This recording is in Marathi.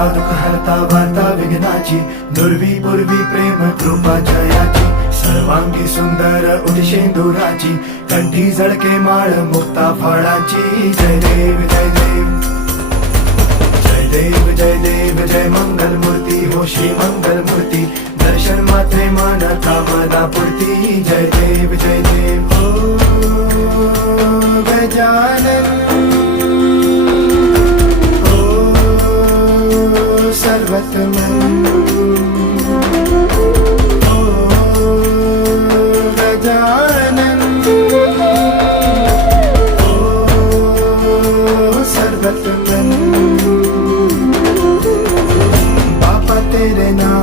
हरता दुःख हरता वार्ता विघ्नाची, दुर्वी पूर्वी प्रेम कृपा जयाची, सर्वांगी सुंदर उदिशेंदुराची, कंठी झळके माळ मुक्ता फळाची. जय देव जय देव जय देव जय देव जय मंगल मूर्ती हो श्री मंगल मूर्ती, दर्शन मात्रे मन कामना पूर्ती. जय देव जय देव ओ गजानन ओ सर्वतमन ओ गजानन ओ सर्वतमन. तेरे नाम